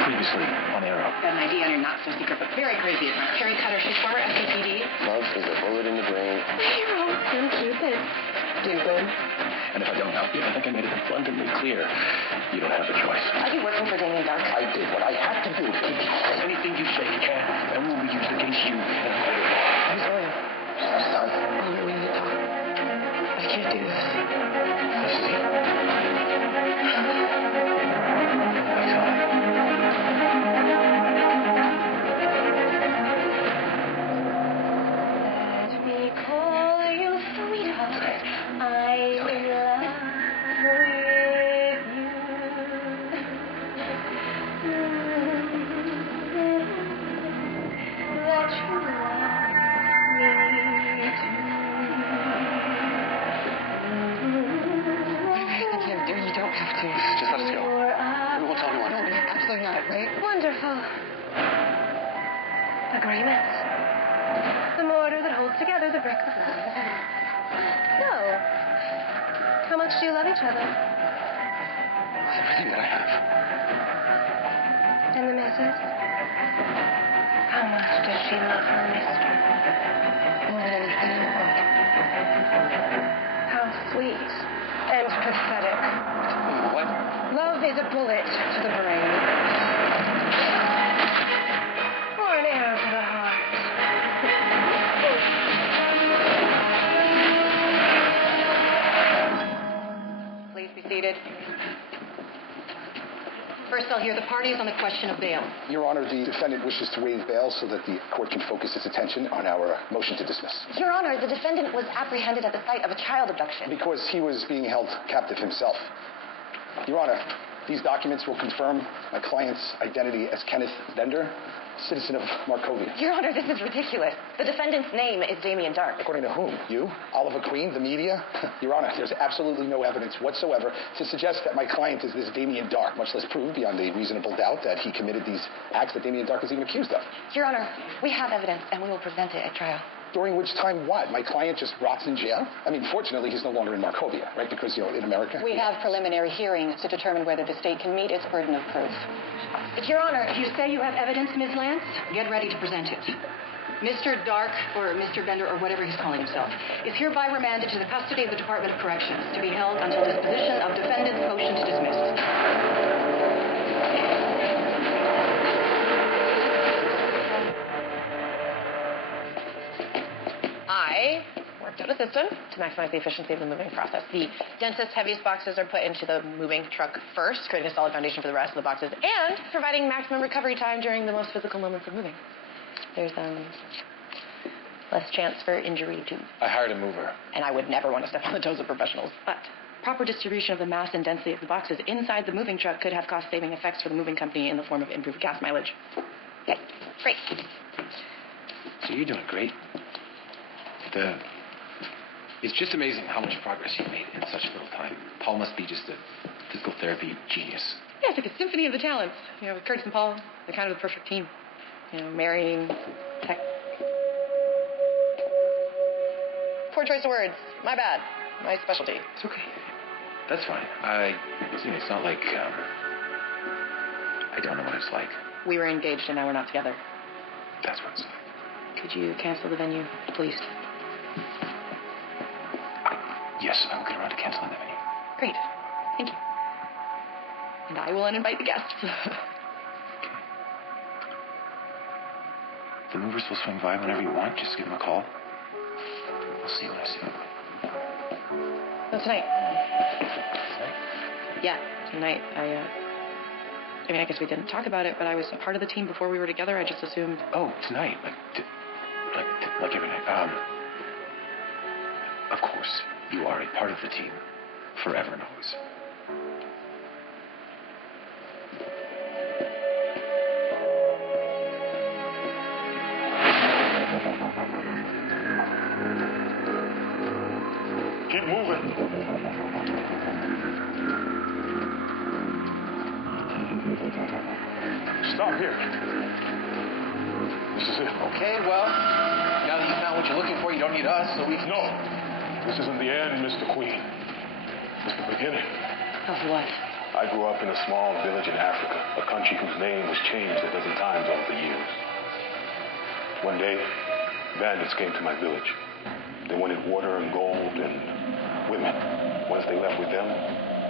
Previously on Arrow. Got an idea on your not-so-secret but very crazy account. Carrie Cutter, she's former SCPD. Love is a bullet in the brain. Hero. And Cupid. Stupid. And if I don't help you, I think I made it abundantly clear. You don't have a choice. Are you working for Damien Dark? I did what I had to do to keep you safe. Anything you say can and will be used against you in a court of law. I'm sorry. Son. Mommy, we need to talk. I can't do this. You see? That's all. Let me call you sweetheart. I love with you. That you love me You don't have to. Just let us go. We won't tell anyone. Absolutely not, right? Wonderful. Agreement. The mortar that holds together the bricks of love. So, how much do you love each other? Everything that I have. And the missus? How much does she love her mister? More than anything in the world. How sweet and pathetic. What? Love is a bullet to the brain. Or an arrow to the heart. Please be seated. First, I'll hear the parties on the question of bail. Your Honor, the defendant wishes to waive bail so that the court can focus its attention on our motion to dismiss. Your Honor, the defendant was apprehended at the site of a child abduction. Because he was being held captive himself. Your Honor, these documents will confirm my client's identity as Kenneth Bender, citizen of Markovia. Your Honor, this is ridiculous. The defendant's name is Damien Dark. According to whom? You? Oliver Queen? The media? Your Honor, there's absolutely no evidence whatsoever to suggest that my client is this Damien Dark, much less prove beyond a reasonable doubt that he committed these acts that Damien Dark is even accused of. Your Honor, we have evidence, and we will present it at trial. During which time what? My client just rots in jail? I mean, fortunately, he's no longer in Markovia, right? Because, in America... We have preliminary hearings to determine whether the state can meet its burden of proof. Your Honor, If you say you have evidence, Ms. Lance, get ready to present it. Mr. Dark, or Mr. Bender, or whatever he's calling himself, is hereby remanded to the custody of the Department of Corrections to be held until disposition of defendant's motion to dismiss. I worked out a system to maximize the efficiency of the moving process. The densest, heaviest boxes are put into the moving truck first, creating a solid foundation for the rest of the boxes, and providing maximum recovery time during the most physical moments of moving. There's less chance for injury, too. I hired a mover. And I would never want to step on the toes of professionals. But proper distribution of the mass and density of the boxes inside the moving truck could have cost-saving effects for the moving company in the form of improved gas mileage. Okay, great. So you're doing great. It's just amazing how much progress you've made in such little time. Paul must be just a physical therapy genius. Yeah, it's like a symphony of the talents. With Curtis and Paul, they're kind of the perfect team. Marrying, tech. Poor choice of words. My bad. My specialty. It's okay. That's fine. It's not like, I don't know what it's like. We were engaged and now we're not together. That's what it's like. Could you cancel the venue, please? Yes, I will get around to canceling the venue. Great. Thank you. And I will uninvite the guests. The movers will swing by whenever you want. Just give them a call. I'll see you when I see them. No, tonight. Tonight? Yeah, tonight. I guess we didn't talk about it, but I was a part of the team before we were together. I just assumed... Oh, tonight. Like every night. Of course, you are a part of the team. Forever and always. Keep moving. Stop here. This is it. Okay, well, now that you found what you're looking for, you don't need us, so we can... No. This isn't the end, Mr. Queen. It's the beginning. Of what? I grew up in a small village in Africa. A country whose name was changed a dozen times over the years. One day, bandits came to my village. They wanted water and gold and women. Once they left with them,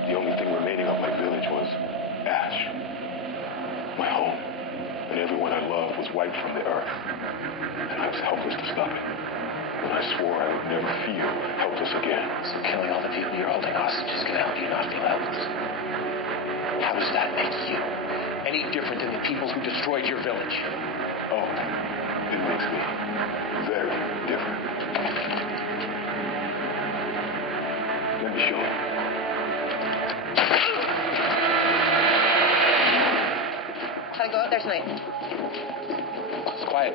the only thing remaining of my village was ash. My home and everyone I loved was wiped from the earth. And I was helpless to stop it. But I swore I would never feel helpless again. So killing all the people you're holding hostage is going to help you not feel helpless. How does that make you any different than the people who destroyed your village? Oh, it makes me very different. Let me show you. How'd it go out there tonight? It's quiet.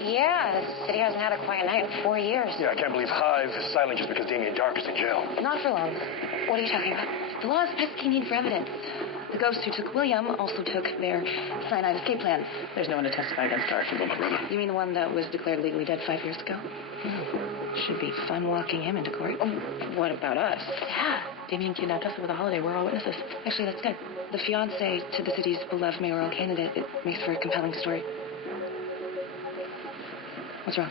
Yeah, the city hasn't had a quiet night in 4 years. Yeah, I can't believe Hive is silent just because Damien Dark is in jail. Not for long. What are you talking about? The law is pesky need for evidence. The ghost who took William also took their cyanide escape plans. There's no one to testify against Dark. Oh, my brother. You mean the one that was declared legally dead 5 years ago? Should be fun walking him into court. Oh, what about us? Yeah. Damien kidnapped us over the holiday. We're all witnesses. Actually, that's good. The fiancé to the city's beloved mayoral candidate. It makes for a compelling story. What's wrong?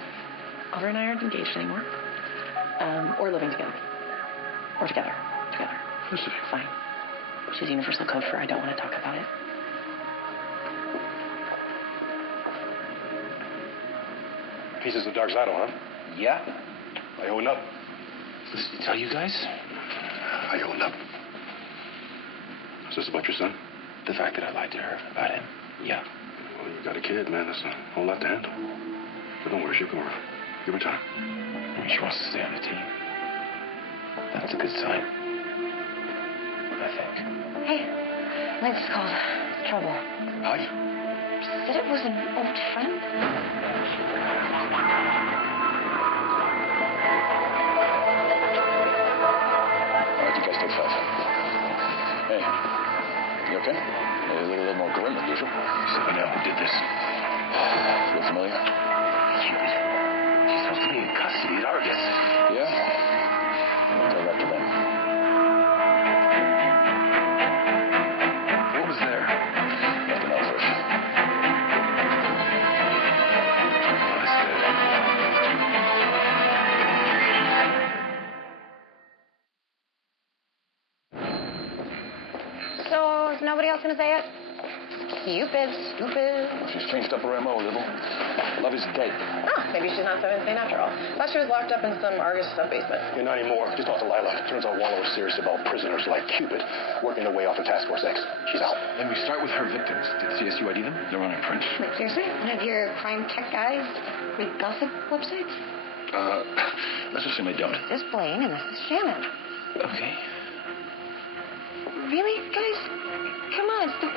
Oliver and I aren't engaged anymore. Or living together. Or together. Together. Listen. Fine. Which is universal code for I don't want to talk about it. Pieces of Dark's idol, huh? Yeah. I own up. Listen to tell you guys I own up. Is this about your son? the fact that I lied to her about him. Yeah. Well, you got a kid, man. That's a whole lot to handle. But don't worry, she'll come around. Give her time. I mean, she wants to stay on the team. That's a good sign. I think. Hey, Lance called. It's trouble. Hi. Said it was an old friend. All right, you guys take 5. Hey, you okay? You look a little more grim than usual. So we know who did this. Look familiar? Cupid. She's supposed to be in custody at Argus. Yeah? I'll go back to them. What was there? Nothing else first. So, is nobody else going to say it? Cupid, stupid. She's changed up her MO a little. Love is dead. Oh, maybe she's not so insane after all. Thought she was locked up in some Argus sub-basement. Yeah, not anymore. Just off the Lila. Turns out Waller was serious about prisoners like Cupid working their way off of Task Force X. She's out. Then we start with her victims. Did CSU ID them? They're on our print. Wait, seriously? One of your crime tech guys read gossip websites? Let's just say I don't. This is Blaine and this is Shannon. Okay. Really, guys? Come on, it's the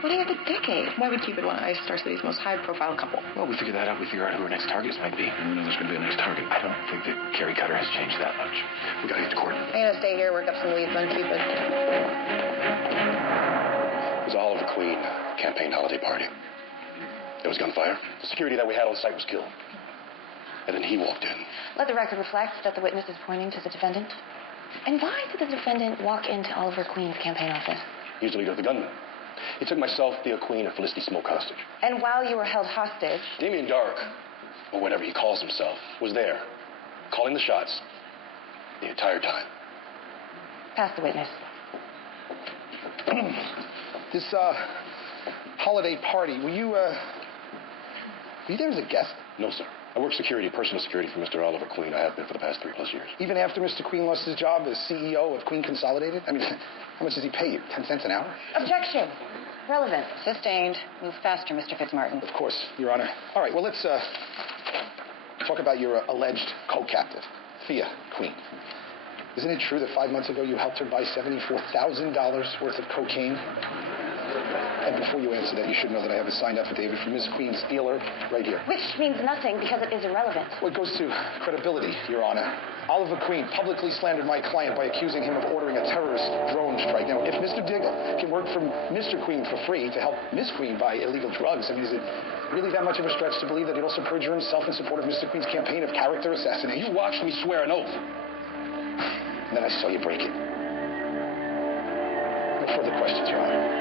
wedding of the decade. Why would Cupid want to ice Star City's most high-profile couple? Well, we figure that out. We figure out who our next targets might be. And we know there's going to be a next target. I don't think that Carrie Cutter has changed that much. We gotta get to court. I'm going to stay here, work up some leads on Cupid. It was Oliver Queen campaign holiday party. There was gunfire. The security that we had on site was killed. And then he walked in. Let the record reflect that the witness is pointing to the defendant. And why did the defendant walk into Oliver Queen's campaign office? He was the leader of the gunmen. He took myself, Thea Queen, and Felicity Smoke hostage. And while you were held hostage, Damien Dark, or whatever he calls himself, was there, calling the shots the entire time. pass the witness. This holiday party, were you there as a guest? No, sir. I work security, personal security for Mr. Oliver Queen. I have been for the past 3+ years. Even after Mr. Queen lost his job as CEO of Queen Consolidated? I mean, how much does he pay you? 10 cents an hour? Objection. Relevant. Sustained. Move faster, Mr. Fitzmartin. Of course, Your Honor. All right, well, let's talk about your alleged co-captive, Thea Queen. Isn't it true that 5 months ago you helped her buy $74,000 worth of cocaine? And before you answer that, you should know that I have a signed affidavit from Ms. Queen's dealer right here. Which means nothing because it is irrelevant. Well, it goes to credibility, Your Honor. Oliver Queen publicly slandered my client by accusing him of ordering a terrorist drone strike. Now, if Mr. Diggle can work for Mr. Queen for free to help Miss Queen buy illegal drugs, I mean, is it really that much of a stretch to believe that he'd also perjure himself in support of Mr. Queen's campaign of character assassination? You watched me swear an oath. And then I saw you break it. No further questions, Your Honor.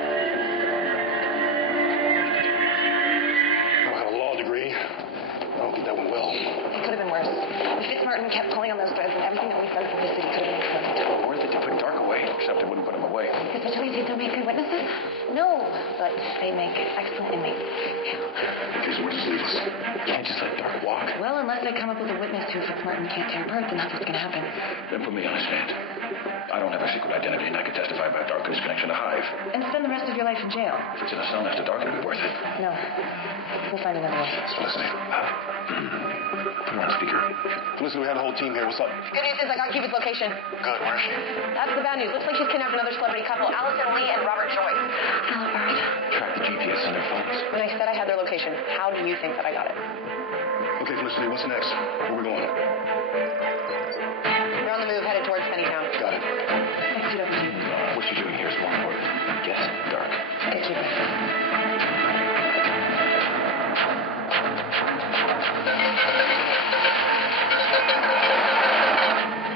Martin kept pulling on those threads, and everything that we've done for his city could have been exposed. Worth it to put Dark away, except they wouldn't put him away. Because vigilantes don't make good witnesses? No, but they make excellent inmates. Okay, so where's this leave us? You can't just let Dark walk. Well, unless they come up with a witness who Fitz Martin can't tear apart, then that's what's going to happen. Then put me on a stand. I don't have a secret identity, and I can testify about Dark and his connection to Hive. And spend the rest of your life in jail. If it's in a cell next to Dark, it'll be worth it. No. We'll find another way. Felicity. Put her on speaker. Felicity, we have the whole team here. What's up? Good news is I got Cupid's location. Good. Where is she? That's the bad news. Looks like she's kidnapped another celebrity couple, Allison Lee and Robert Joyce. Albert. Track the GPS on their phones. When I said I had their location, how do you think that I got it? Okay, Felicity, what's next? Where we going? You're on the move, headed towards Pennytown. Got it. Next to WT. What you're doing here is more important. Guess Dark. Get Cupid.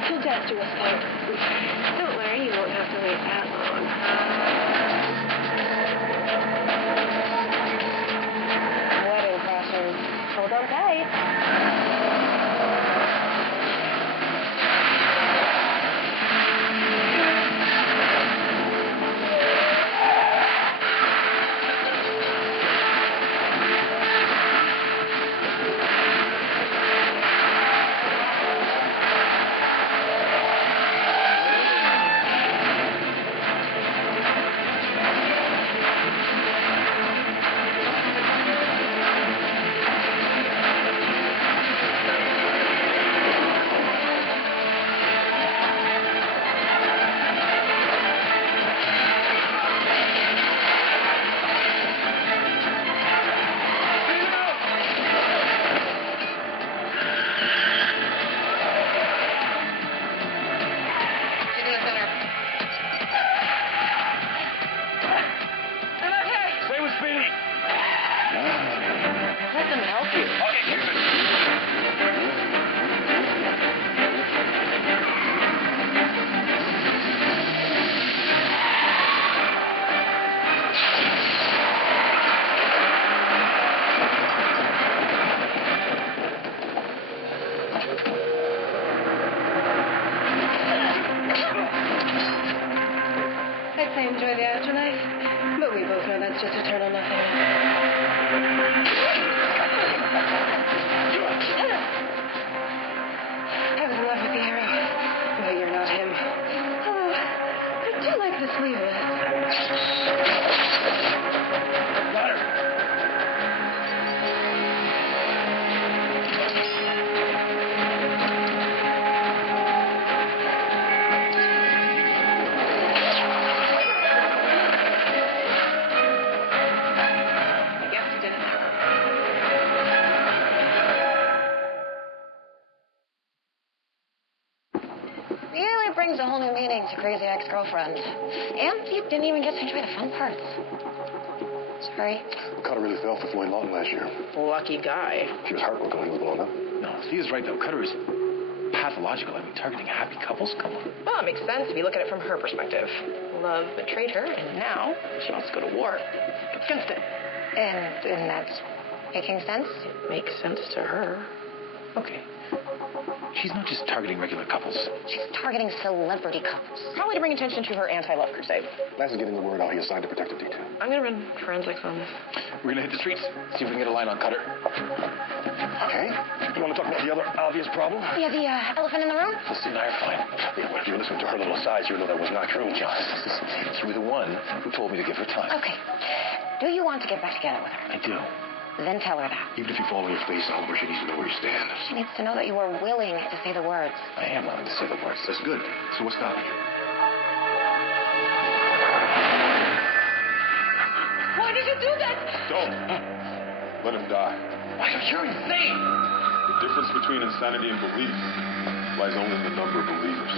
He'll test you us both. Don't worry, you won't have to wait that long. Wedding crashers. Hold on tight. She's in the center. I'm okay. Stay with Speedy. Let them help you. Okay, Cupid. I'd say enjoy the afterlife, but we both know that's just eternal nothingness. I was in love with the hero, but you're not him. Although, I do like the sleeve of it. Got her. I guess you did it. Really brings a whole new meaning to Crazy Ex-Girlfriend. And you didn't even get to enjoy the fun parts. Sorry. Cutter really fell for Floyd Lawton last year. Lucky guy. She was heartbroken when he was blown up. No, Thea's right, though. Cutter is pathological. I mean, targeting happy couples? Come on. Well, it makes sense if you look at it from her perspective. Love betrayed her, and now she wants to go to war against it. And that's making sense? It makes sense to her. Okay. She's not just targeting regular couples. She's targeting celebrity couples. Probably to bring attention to her anti-love crusade. Lance is getting the word out. He assigned a protective detail. I'm gonna run forensics on this. We're gonna hit the streets, see if we can get a line on Cutter. Okay. You want to talk about the other obvious problem? Yeah, the elephant in the room? Felicity and I are fine. Yeah, but if you were listening to her little asides, you would know that was not true. John, you were the one who told me to give her time. Okay. Do you want to get back together with her? I do. Then tell her that. Even if you fall on your face, Oliver, she needs to know where you stand. She needs to know that you are willing to say the words. I am willing to say the words. That's good. So what's stopping you? Why did you do that? Don't. Let him die. You're insane! The difference between insanity and belief lies only in the number of believers.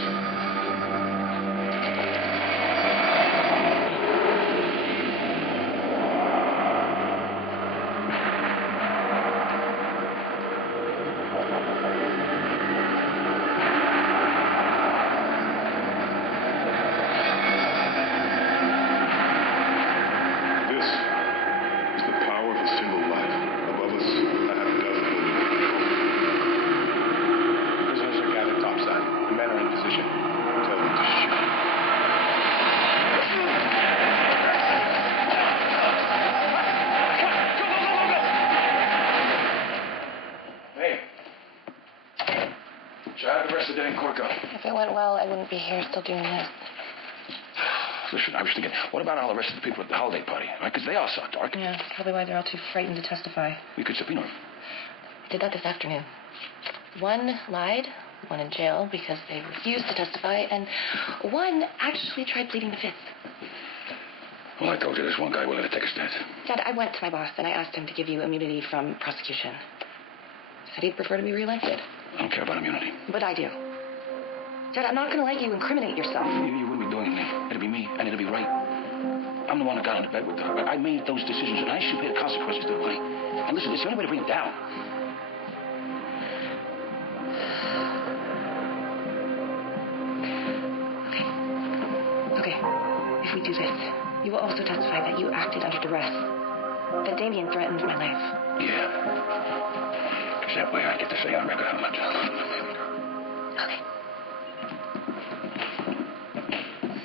This is the power of a single life. Above us, I have a dozen living. Prisoners work out? If it went well, I wouldn't be here still doing this. Listen, I was thinking, what about all the rest of the people at the holiday party? Right? Because they all saw Dark. Yeah, that's probably why they're all too frightened to testify. We could subpoena them. I did that this afternoon. One lied, one in jail because they refused to testify, and one actually tried pleading the fifth. Well, I told you there's one guy willing to take a stance. Dad, I went to my boss and I asked him to give you immunity from prosecution. He said he'd prefer to be reelected. I don't care about immunity. But I do. Dad, I'm not going to let you incriminate yourself. You wouldn't be doing it. It'd be me, and it'd be right. I'm the one that got into bed with her. I made those decisions, and I should pay the consequences to them, honey. And listen, it's the only way to bring them down. Okay. If we do this, you will also testify that you acted under duress. That Damien threatened my life. Yeah. Because that way I get to say on record how much I love my baby girl. Okay.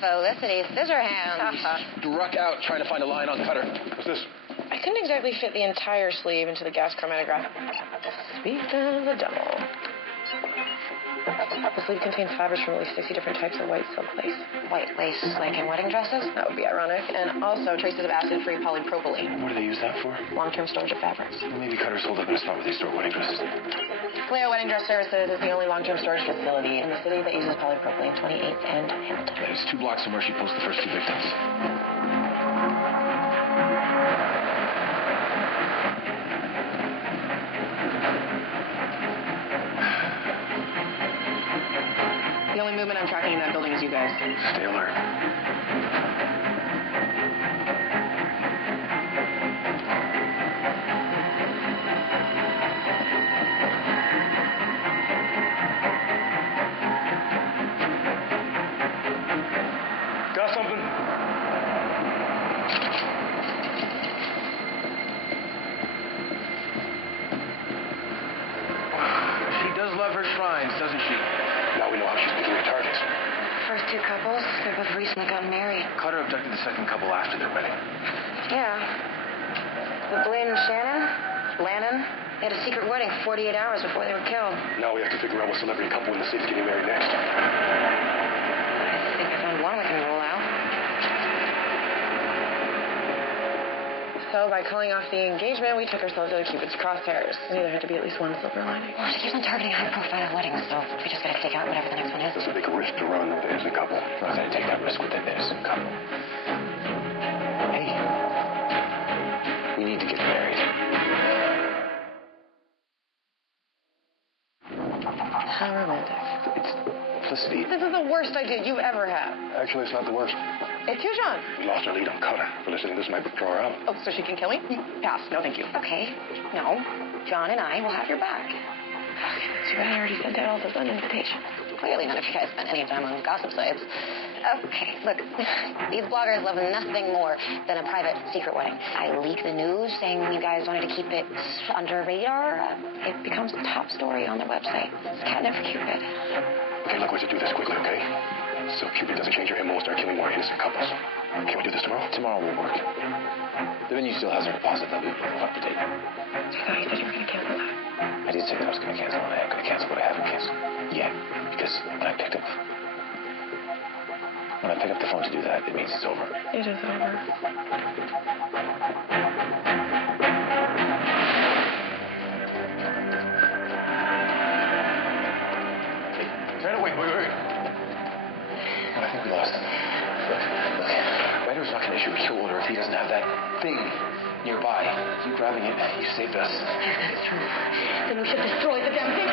Felicity Scissorhands. Struck out trying to find a line on cutter. What's this? I couldn't exactly fit the entire sleeve into the gas chromatograph. Speak of the devil. The sleeve contains fibers from at least 60 different types of white silk lace. White lace, like in wedding dresses? That would be ironic. And also traces of acid-free polypropylene. What do they use that for? Long-term storage of fabrics. Well, maybe cutters hold up in a spot where they store wedding dresses. Cleo Wedding Dress Services is the only long-term storage facility in the city that uses polypropylene. 28th and Hamilton. It's 2 blocks from where she posted the first 2 victims. The only movement I'm tracking in that building is you guys. Stay alert. Got something? She does love her shrines, doesn't she? Now we know how she's picking her targets. First 2 couples, they're both recently gotten married. Cutter abducted the second couple after their wedding. Yeah. But Blaine and Shannon, Lannon, they had a secret wedding 48 hours before they were killed. Now we have to figure out what celebrity couple in the city's getting married next. I think I found one we can rule out. So by calling off the engagement, we took ourselves out of Cupid's crosshairs. There neither had to be at least one silver lining. Well, she keeps on targeting high-profile weddings, so we just gotta take out whatever the next one is. That's a big risk to run with the innocent couple. We're not going to take that risk with that innocent couple. Hey, we need to get married. How romantic. It's Felicity. This is the worst idea you've ever had. Actually, it's not the worst. It's you, John. We lost our lead on Cutter. Felicity, this might draw her out. Oh, so she can kill me? Pass. No, thank you. Okay. No. John and I will have your back. Too bad I already sent out all those invitations. Clearly none of you guys spent any time on gossip sites. Okay, look, these bloggers love nothing more than a private secret wedding. I leak the news saying you guys wanted to keep it under radar. It becomes the top story on their website. It's catnip for Cupid. Okay, look, we should do this quickly, okay? So Cupid doesn't change her MO and start killing more innocent couples. Can we do this tomorrow? Tomorrow will work. The venue still has her deposit. They'll be up to date. I thought you said you were going to cancel that. I did say that I was going to cancel, and I am going to cancel, but I haven't canceled yet. Because when I picked up the phone to do that, it means it's over. It is over. Hey, turn away. Wait. Well, I think we lost him. Look. Ryder's not going to issue a kill order if he doesn't have that thing nearby. You grabbing it, you saved us. If that's true, then we should destroy the damn thing.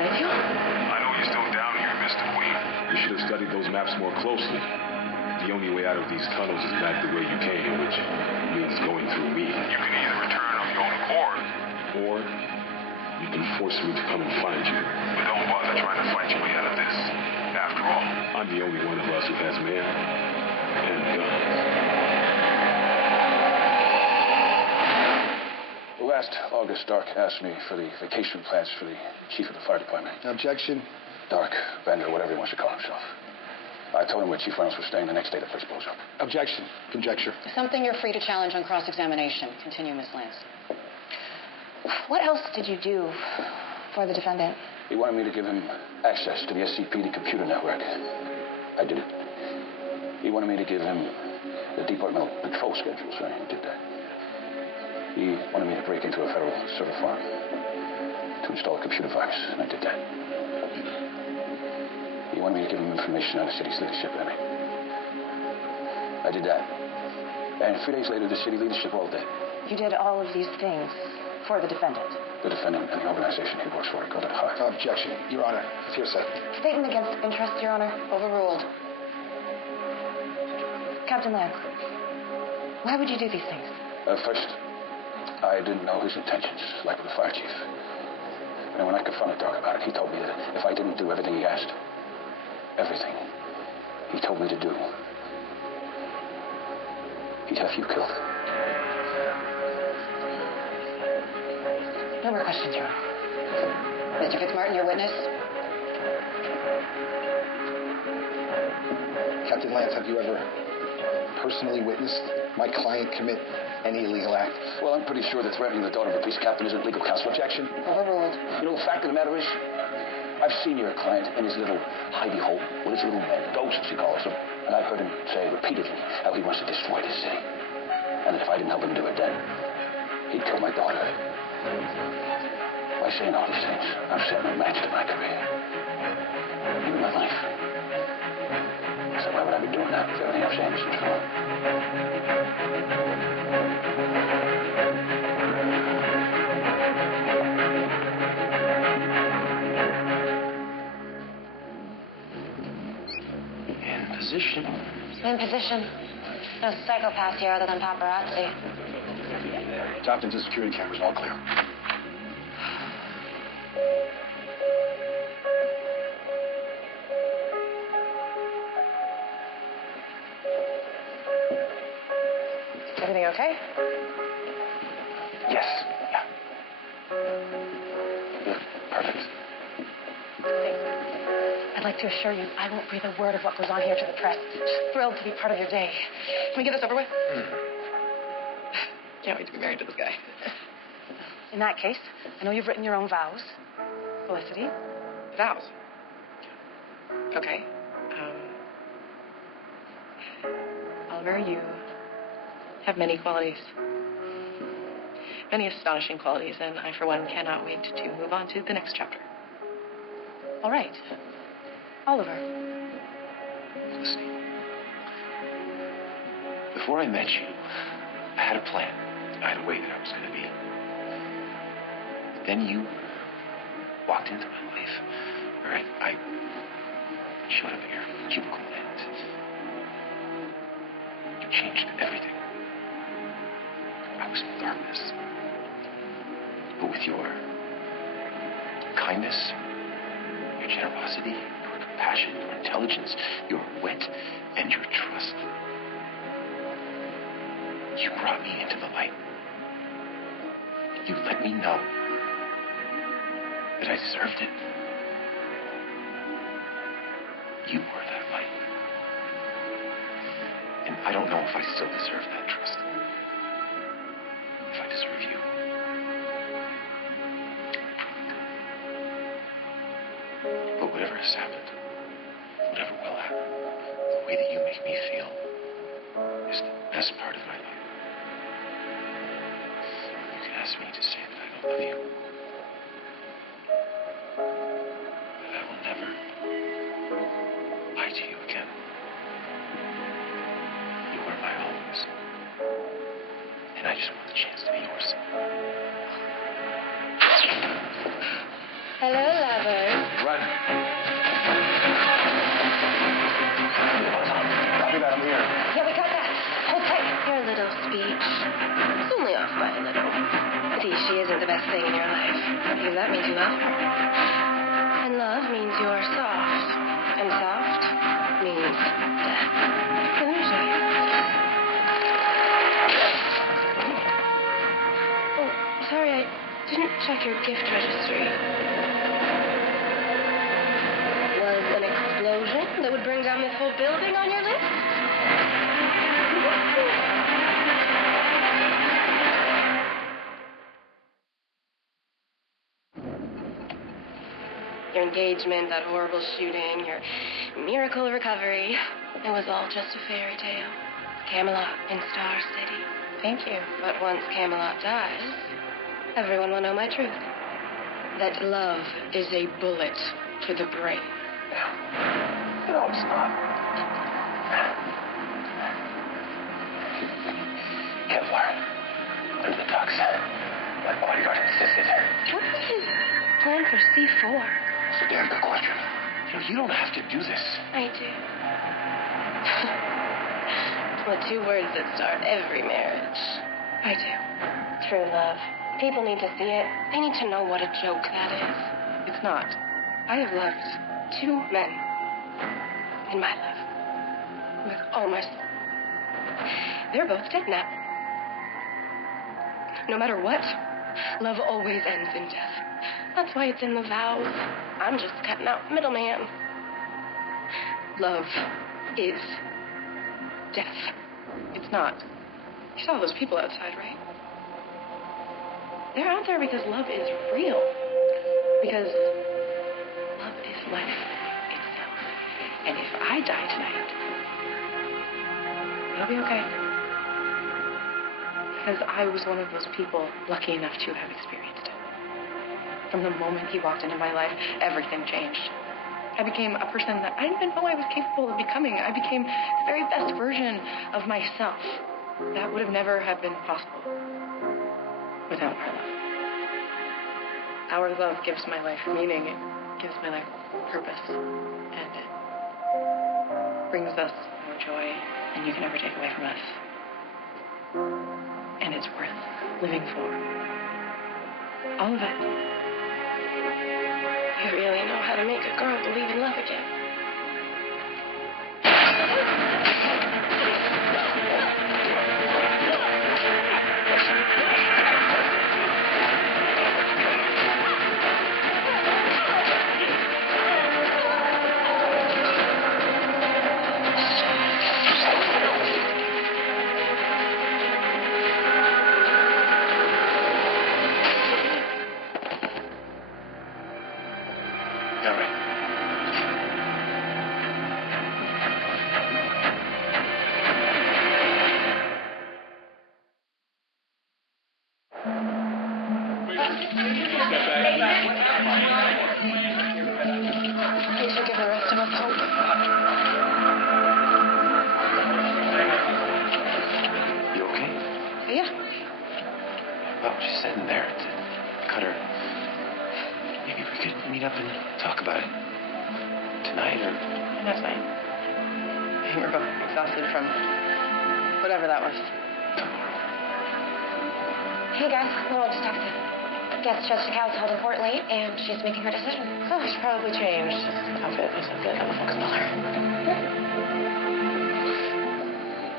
I know you're still down here, Mr. Queen. You should have studied those maps more closely. The only way out of these tunnels is back the way you came, which means going through me. You can either return of your own accord, or you can force me to come and find you. But don't bother trying to fight your way out of this. After all, I'm the only one of us who has men and guns. Last August, Dark asked me for the vacation plans for the chief of the fire department. Objection. Dark, Bender, whatever he wants to call himself. I told him where Chief Reynolds was staying the next day the place blows up. Objection. Conjecture. Something you're free to challenge on cross-examination. Continue, Miss Lance. What else did you do for the defendant? He wanted me to give him access to the SCPD computer network. I did it. He wanted me to give him the departmental patrol schedules. I did that. He wanted me to break into a federal server farm to install a computer virus, and I did that. He wanted me to give him information on the city's leadership, and I did that. And 3 days later, the city leadership all dead. You did all of these things for the defendant. The defendant and the organization he works for got it hard. Objection, Your Honor. It's hearsay. Statement against interest, Your Honor. Overruled. Captain Lance, why would you do these things? First, I didn't know his intentions, like with the fire chief. And when I confronted Doc about it, he told me that if I didn't do everything he asked, everything he told me to do, he'd have you killed. No more questions, Your Honor. Mr. Fitzmartin, your witness. Captain Lance, have you ever personally witnessed my client commit any illegal act? Well, I'm pretty sure that threatening the daughter of a police captain isn't legal counsel. Objection. Overruled. You know, the fact of the matter is, I've seen your client in his little hidey hole with his little ghosts, he calls them. And I've heard him say repeatedly how he wants to destroy this city. And that if I didn't help him do it then, he'd kill my daughter. By saying all these things, I'm setting a match to my career. Even my life. So why would I be doing that if everything I'm saying isn't true? In position. In position. No psychopath here other than paparazzi. Tapped into security cameras, all clear. Everything okay? Yes. Yeah. You look perfect. Thanks. I'd like to assure you I won't breathe a word of what goes on here to the press. Just thrilled to be part of your day. Can we get this over with? Can't wait to be married to this guy. In that case, I know you've written your own vows. Felicity? Vows? Okay. Oliver, you have many qualities. Many astonishing qualities, and I, for one, cannot wait to move on to the next chapter. All right. Oliver. Felicity. Before I met you, I had a plan. I had a way that I was going to be. But then you walked into my life. All right, I showed up at your cubicle and you changed everything. I was in darkness. But with your kindness, your generosity, your compassion, your intelligence, your wit, and your trust, you brought me into the light. You let me know that I deserved it. You were that light. And I don't know if I still deserve that trust. If I deserve you. But whatever has happened, whatever will happen, the way that you make me feel is the best part of my life. You can ask me to say that I don't love you. But I will never lie to you again. You were my always. And I just want the chance to be yours. Hello, lovers. Run. Copy that, I'm here. Yeah, we got that. Hold tight. Your little speech. It's only off by a little. See, she isn't the best thing in your life. Because that means you love her. And love means you're soft. And soft means death. Illusion. Oh, sorry, I didn't check your gift registry. Was an explosion that would bring down this whole building on your list? your engagement, that horrible shooting, your miracle recovery. It was all just a fairy tale. Camelot in Star City. Thank you. But once Camelot dies, everyone will know my truth. That love is a bullet for the brain. No, it's not. Kevlar. Under the docks. My bodyguard insisted. What's his plan for C4? It's a damn good question. You don't have to do this. I do. Well, 2 words that start every marriage. I do. True love. People need to see it. They need to know what a joke that is. It's not. I have loved 2 men in my life. With all my soul. They're both dead now. No matter what, love always ends in death. That's why it's in the vows. I'm just cutting out the middleman. Love is death. It's not. You saw those people outside, right? They're out there because love is real. Because love is life itself. And if I die tonight, it'll be okay. Because I was one of those people lucky enough to have experienced it. From the moment he walked into my life, everything changed. I became a person that I didn't even know I was capable of becoming. I became the very best version of myself. That would have never have been possible without our love. Our love gives my life meaning. It gives my life purpose. And it brings us more joy than you can ever take away from us. And it's worth living for. All of it. You really know how to make a girl believe in love again. Please forgive the rest of us, Hope. You okay? Yeah. Well, she's sitting there. Cut her. Maybe we could meet up and talk about it. Tonight or... That's fine. We're both exhausted from whatever that was. Hey guys, little detective. Guess Judge DeKalb's holding court late, and she's making her decision. Oh, she probably changed. Outfit is a bit of a focus color.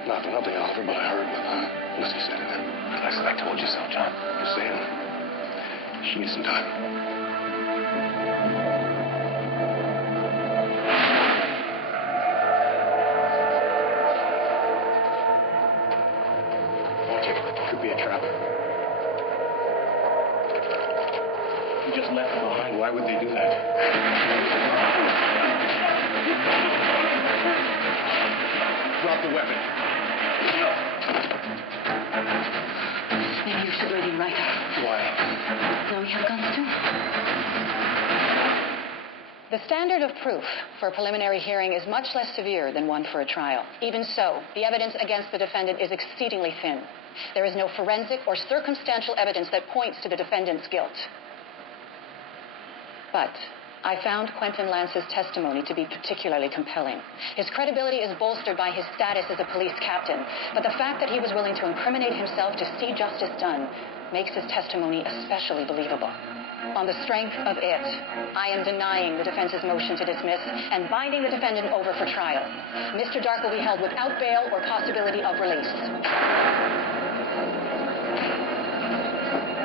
Nothing, Oliver, but I heard what Lizzie said in there. I said I told you so, John. Just saying. She needs some time. Could be a trap. You just left her behind. Why would they do that? Drop the weapon. Maybe you should read him right. Why? Now we have guns too. The standard of proof for a preliminary hearing is much less severe than one for a trial. Even so, the evidence against the defendant is exceedingly thin. There is no forensic or circumstantial evidence that points to the defendant's guilt. But I found Quentin Lance's testimony to be particularly compelling. His credibility is bolstered by his status as a police captain, but the fact that he was willing to incriminate himself to see justice done makes his testimony especially believable. On the strength of it, I am denying the defense's motion to dismiss and binding the defendant over for trial. Mr. Dark will be held without bail or possibility of release.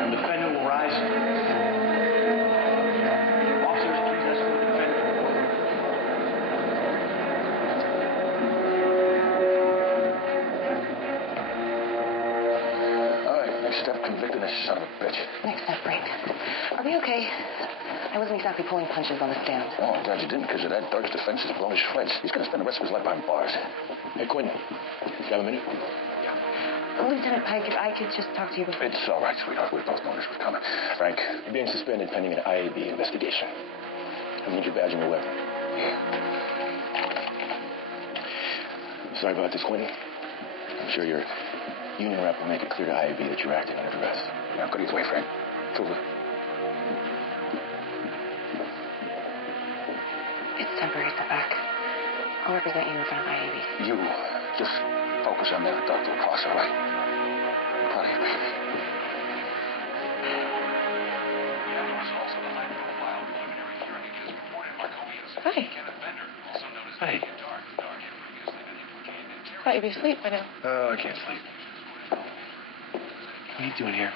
The defendant will rise. Officers, please escort the defendant. All right, next step, convicting this son of a bitch. Next step, break. Are we okay? I I wasn't exactly pulling punches on the stand. Oh, I'm glad you didn't, because of that, Dark's defense is blown to shreds. He's going to spend the rest of his life behind bars. Hey, Quinn. You have a minute? Lieutenant Pike, if I could just talk to you before... It's all right, sweetheart. We both know this was coming. Frank? You're being suspended pending an IAB investigation. I need your badge and your weapon. Sorry about this, Quentin. I'm sure your union rep will make it clear to IAB that you're acting under duress. Yeah, good either way, Frank. It's over. It's temporary setback. I'll represent you in front of IAB. You just focus on that Dr. Cross, all right? I'm proud of you, baby. Hi. Hey. Thought you'd be asleep by now. Oh, I can't sleep. What are you doing here?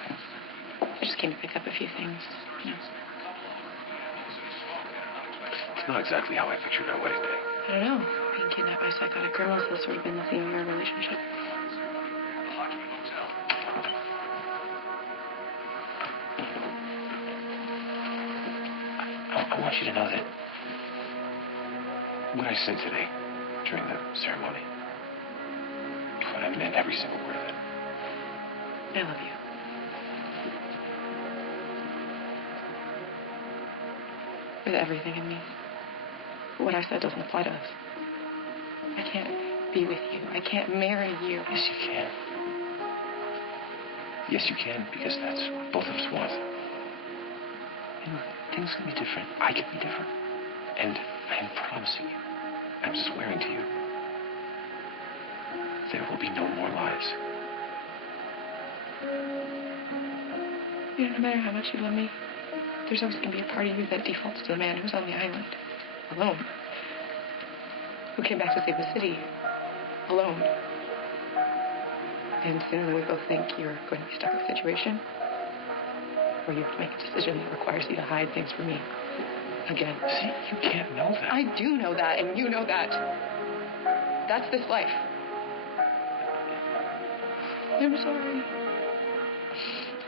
I just came to pick up a few things. You know. It's not exactly how I pictured our wedding day. I don't know. Being kidnapped by psychotic criminals has sort of been the theme of our relationship. I want you to know that what I said today during the ceremony, I meant every single word of it. I love you. With everything in me. What I said doesn't apply to us. I can't be with you. I can't marry you. Yes, you can. Yes, you can, because that's what both of us want. And things can be different. I can be different. And I am promising you, I'm swearing to you, there will be no more lies. You know, no matter how much you love me, there's always going to be a part of you that defaults to the man who's on the island, alone, who came back to save the city, alone. And sooner we both think you're going to be stuck in a situation where you have to make a decision that requires you to hide things from me. Again. See, you can't know that. I do know that, and you know that. That's this life. I'm sorry.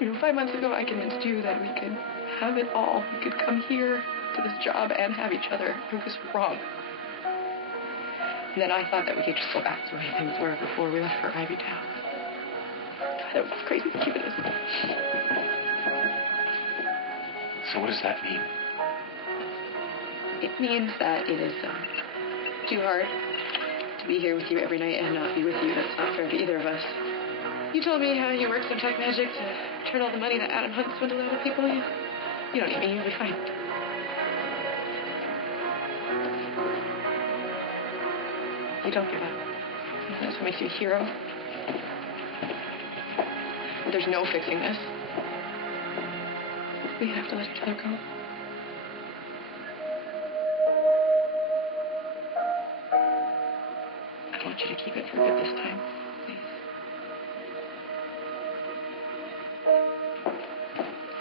You know, 5 months ago, I convinced you that we could have it all. We could come here to this job and have each other. It was wrong. And then I thought that we could just go back to the way things were before we left for Ivy Town. That was crazy to keep it as... So what does that mean? It means that it is too hard to be here with you every night and not be with you. That's not fair to either of us. You told me how you worked some tech magic to turn all the money that Adam Hunt swindled out of people. You don't need me. You'll be fine. You don't give up. That's what makes you a hero. There's no fixing this. We have to let each other go. I want you to keep it for good this time, please.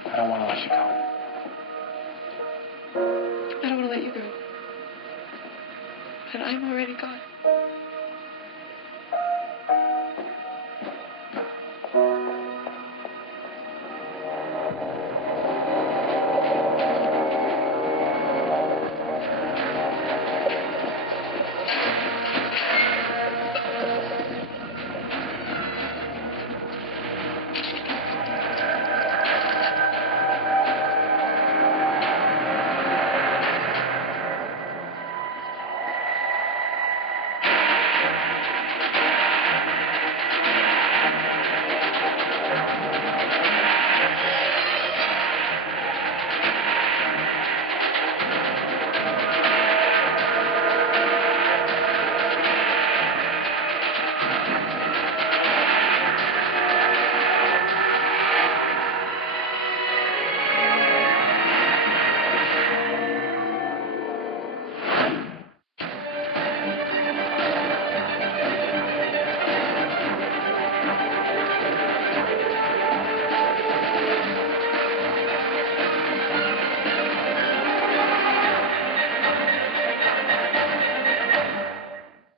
I don't want to let you go. I don't want to let you go. But I'm already gone.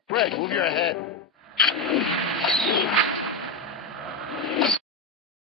Greg, move your head.